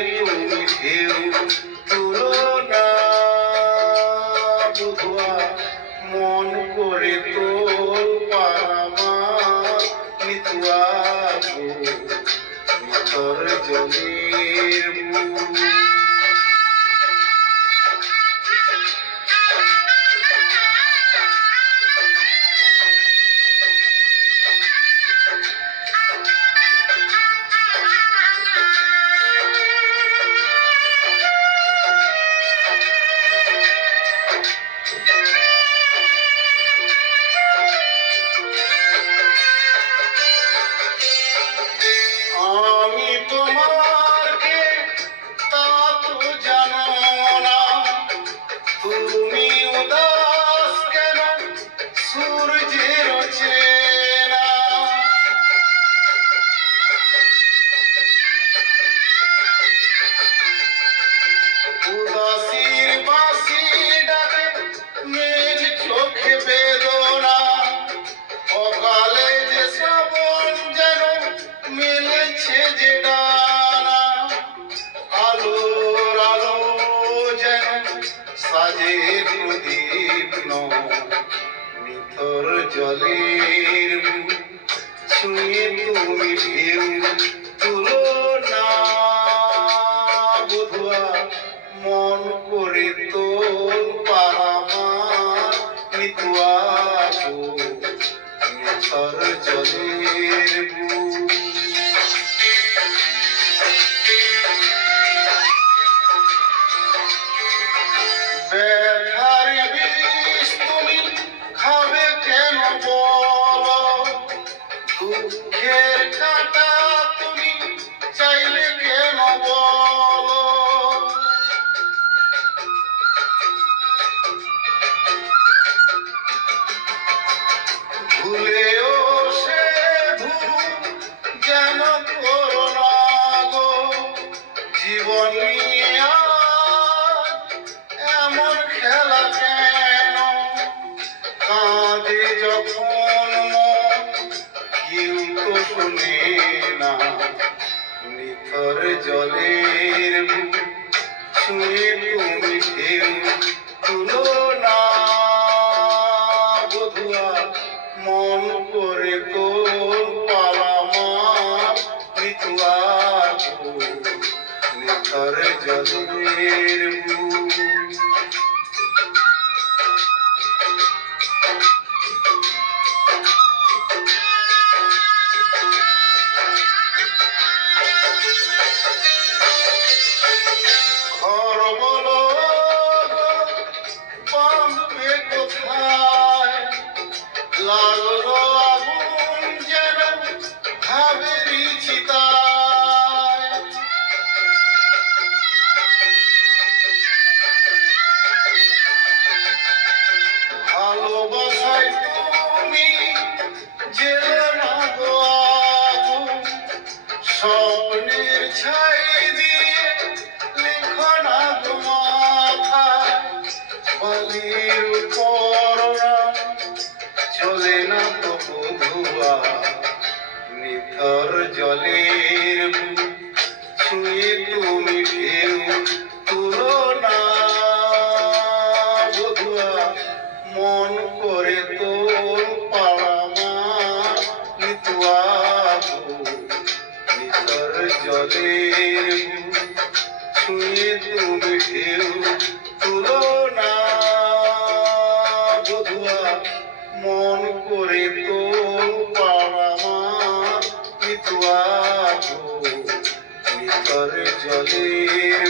তুমি ঢেউ তুলনা বধুয়া মন করে তোল পারামা নিতুয়া নিথর জলের নিথর জলের ছুঁয়ে তুমি ঢেউ তুলো না বধুয়া মন করে তোল পারামা নিতুয়া নিথর জলের দুঃখের কাঁটা তুমি চাইলে কেন বলো ভুলেও সে ভুল যেন করো না গো জীবন নিয়ে এমন খেলা কেন কাঁদে যখন কেউ তো শুনে না নিথর জলের ছুঁয়ে তুমি ঢেউ তুলো না বধুয়া মন করে তোল পালামা নিতুয়া নিথর জলের লাগলো আগুন যেন ভাবেরই চিতায় ভালোবাসায় তুমি জেলে না গো আগুন স্বপ্নের ছাই দিয়ে লেখো না গো মাথায় বালির উপর চলে না তো বধুয়া নিথর জলের ছুঁয়ে তুমি ঢেউ তুলো না বধুয়া মন করে তোল পারামা নিতুয়া নিথর জলের ছুঁয়ে তুমি ঢেউ তুলো না বধুয়া মন করে তোল পারামা নিতুয়া নিথর জলের